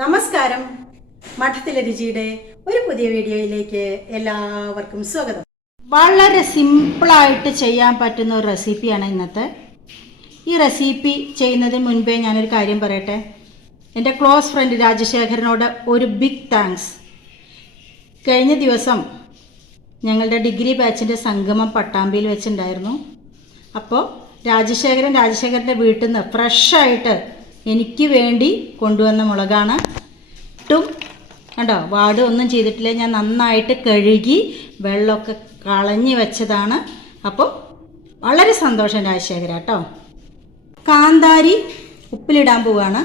നമസ്കാരം. മഠത്തിലെ രുചിയുടെ ഒരു പുതിയ വീഡിയോയിലേക്ക് എല്ലാവർക്കും സ്വാഗതം. വളരെ സിമ്പിളായിട്ട് ചെയ്യാൻ പറ്റുന്ന ഒരു റെസിപ്പിയാണ് ഇന്നത്തെ. ഈ റെസിപ്പി ചെയ്യുന്നതിന് മുൻപേ ഞാനൊരു കാര്യം പറയട്ടെ. എന്റെ ക്ലോസ് ഫ്രണ്ട് രാജശേഖരനോട് ഒരു ബിഗ് താങ്ക്സ് കഴിഞ്ഞ ദിവസം ഞങ്ങളുടെ ഡിഗ്രി ബാച്ചിന്റെ സംഗമം പട്ടാമ്പിയിൽ വെച്ചിട്ടുണ്ടായിരുന്നു അപ്പോൾ രാജശേഖരൻ രാജശേഖരന്റെ വീട്ടിൽ നിന്ന് ഫ്രഷായിട്ട് എനിക്ക് വേണ്ടി കൊണ്ടുവന്ന മുളകാണ്. ഇട്ടും കണ്ടോ വാട് ഒന്നും ചെയ്തിട്ടില്ല. ഞാൻ നന്നായിട്ട് കഴുകി വെള്ളമൊക്കെ കളഞ്ഞ് വെച്ചതാണ്. അപ്പോൾ വളരെ സന്തോഷം രാജശേഖര കേട്ടോ കാന്താരി ഉപ്പിലിടാൻ പോവാണ്.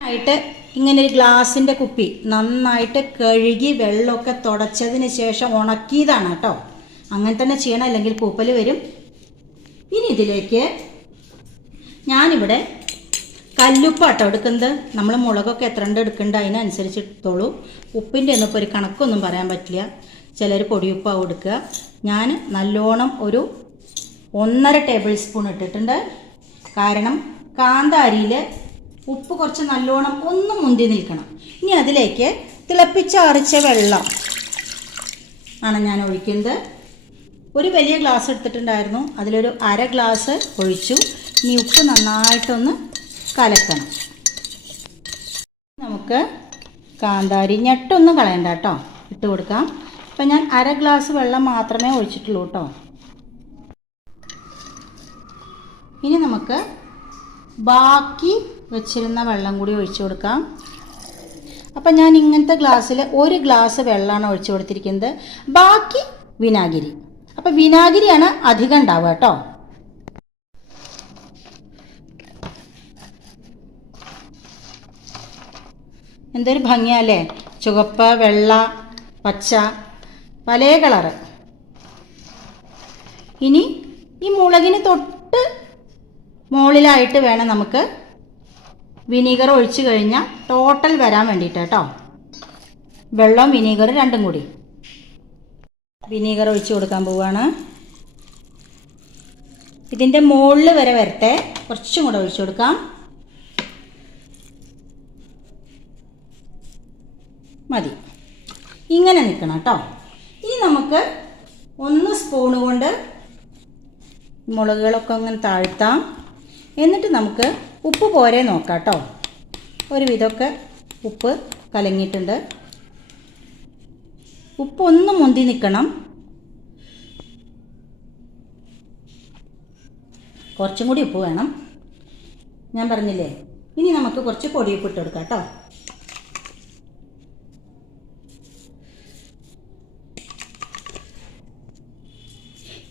ആയിട്ട് ഇങ്ങനെ ഒരു ഗ്ലാസിന്റെ കുപ്പി നന്നായിട്ട് കഴുകി വെള്ളമൊക്കെ തുടച്ചതിന് ശേഷം ഉണക്കിയതാണ് കേട്ടോ അങ്ങനെ തന്നെ ചെയ്യണം അല്ലെങ്കിൽ പൂപ്പൽ വരും. ഇനി ഇതിലേക്ക് ഞാനിവിടെ കല്ലുപ്പാട്ടോ എടുക്കുന്നത്? നമ്മൾ മുളകൊക്കെ എത്ര ഉണ്ട് എടുക്കേണ്ട? അതിനനുസരിച്ച് എടുത്തോളൂ ഉപ്പിന്റെ ഒന്നും ഇപ്പോൾ ഒരു കണക്കൊന്നും പറയാൻ പറ്റില്ല. ചിലർ പൊടിയുപ്പാവും എടുക്കുക. ഞാൻ നല്ലോണം ഒരു ഒന്നര ടേബിൾ സ്പൂൺ ഇട്ടിട്ടുണ്ട്. കാരണം കാന്താരിയിൽ ഉപ്പ് കുറച്ച് നല്ലോണം ഒന്ന് മുന്തി നിൽക്കണം. ഇനി അതിലേക്ക് തിളപ്പിച്ചാറിച്ച വെള്ളം ആണ് ഞാൻ ഒഴിക്കുന്നത്. ഒരു വലിയ ഗ്ലാസ് എടുത്തിട്ടുണ്ടായിരുന്നു. അതിലൊരു അര ഗ്ലാസ് ഒഴിച്ചു. ഇനി ഉപ്പ് നന്നായിട്ടൊന്ന് കലക്കണം. നമുക്ക് കാന്താരി ഞെട്ടൊന്നും കളയണ്ട കേട്ടോ. ഇട്ട് കൊടുക്കാം. ഇപ്പം ഞാൻ അര ഗ്ലാസ് വെള്ളം മാത്രമേ ഒഴിച്ചിട്ടുള്ളൂ കേട്ടോ. ഇനി നമുക്ക് ബാക്കി വെച്ചിരുന്ന വെള്ളം കൂടി ഒഴിച്ചു കൊടുക്കാം. അപ്പം ഞാൻ ഇങ്ങനത്തെ ഗ്ലാസ്സിൽ ഒരു ഗ്ലാസ് വെള്ളമാണ് ഒഴിച്ചു കൊടുത്തിരിക്കുന്നത്. ബാക്കി വിനാഗിരി. അപ്പം വിനാഗിരിയാണ് അധികം ഉണ്ടാവുക കേട്ടോ. എന്തൊരു ഭംഗിയല്ലേ? ചുവപ്പ് വെള്ള പച്ച പല കളറ്. ഇനി ഈ മുളകിന് തൊട്ട് മുകളിലായിട്ട് വേണം നമുക്ക് വിനീഗർ ഒഴിച്ചു കഴിഞ്ഞാൽ ടോട്ടൽ വരാൻ വേണ്ടിയിട്ട് കേട്ടോ. വെള്ളവും വിനീഗർ രണ്ടും കൂടി. വിനീഗർ ഒഴിച്ചു കൊടുക്കാൻ പോവുകയാണ് ഇതിന്റെ മുകളിൽ വരെ വരട്ടെ. കുറച്ചും കൂടെ ഒഴിച്ചു കൊടുക്കാം. മതി. ഇങ്ങനെ നിൽക്കണം കേട്ടോ. ഇനി നമുക്ക് ഒന്ന് സ്പൂണ് കൊണ്ട് മുളകുകളൊക്കെ അങ്ങനെ താഴ്ത്താം. എന്നിട്ട് നമുക്ക് ഉപ്പ് പോരെ നോക്കാം കേട്ടോ. ഒരുവിധമൊക്കെ ഉപ്പ് കലങ്ങിയിട്ടുണ്ട്. ഉപ്പ് ഒന്ന് മുന്തി നിൽക്കണം. കുറച്ചും കൂടി ഉപ്പ് വേണം. ഞാൻ പറഞ്ഞില്ലേ? ഇനി നമുക്ക് കുറച്ച് പൊടിയുപ്പ് ഇട്ട് കൊടുക്കാം കേട്ടോ.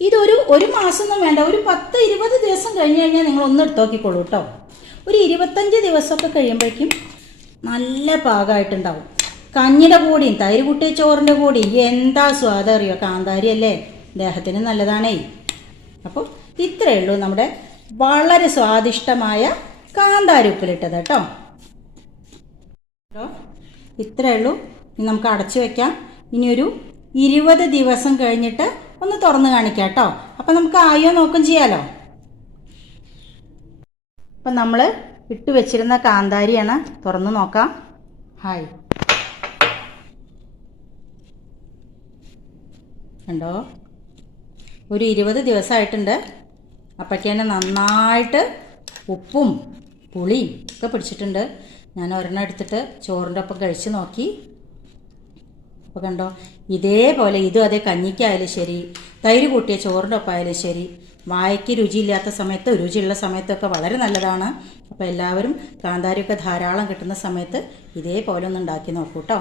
ഇതൊരു ഒരു മാസമൊന്നും വേണ്ട. ഒരു പത്ത് ഇരുപത് ദിവസം കഴിഞ്ഞ് കഴിഞ്ഞാൽ നിങ്ങൾ ഒന്ന് എടുത്ത് നോക്കിക്കോളൂ കേട്ടോ ഒരു ഇരുപത്തഞ്ച് ദിവസമൊക്കെ കഴിയുമ്പോഴേക്കും നല്ല പാകമായിട്ടുണ്ടാവും കഞ്ഞിയുടെ കൂടിയും തൈര് കുട്ടിയ ചോറിന്റെ കൂടിയും എന്താ സ്വാദം അറിയോ? കാന്താരി അല്ലേ? ദേഹത്തിന് നല്ലതാണേ. അപ്പോൾ ഇത്രയേ ഉള്ളൂ നമ്മുടെ വളരെ സ്വാദിഷ്ടമായ കാന്താരി ഉപ്പിലിട്ടത് കേട്ടോ ഇത്രയേ ഉള്ളൂ. നമുക്ക് അടച്ചു വയ്ക്കാം ഇനിയൊരു ഇരുപത് ദിവസം കഴിഞ്ഞിട്ട് ഒന്ന് തുറന്ന് കാണിക്കാം കേട്ടോ അപ്പം നമുക്ക് ആയോ നോക്കും ചെയ്യാലോ. അപ്പം നമ്മൾ ഇട്ട് വെച്ചിരുന്ന കാന്താരിയാണ് തുറന്ന് നോക്കാം. ഹായ് കണ്ടോ? ഒരു ഇരുപത് ദിവസമായിട്ടുണ്ട്. അപ്പോഴേക്കാണ് നന്നായിട്ട് ഉപ്പും പുളിയും ഒക്കെ പിടിച്ചിട്ടുണ്ട്. ഞാൻ ഒരെണ്ണം എടുത്തിട്ട് ചോറിന്റെ ഒപ്പം കഴിച്ച് നോക്കി. അപ്പോൾ കണ്ടോ? ഇതേപോലെ ഇതും അതേ കഞ്ഞിക്കായാലും ശരി തൈര് കൂട്ടിയ ചോറിന്റെ ഒപ്പായാലും ശരി വായയ്ക്ക് രുചിയില്ലാത്ത സമയത്ത് രുചിയുള്ള സമയത്തൊക്കെ വളരെ നല്ലതാണ്. അപ്പോൾ എല്ലാവരും കാന്താരിയൊക്കെ ധാരാളം കിട്ടുന്ന സമയത്ത് ഇതേപോലെ ഒന്ന് ഉണ്ടാക്കി നോക്കൂ കേട്ടോ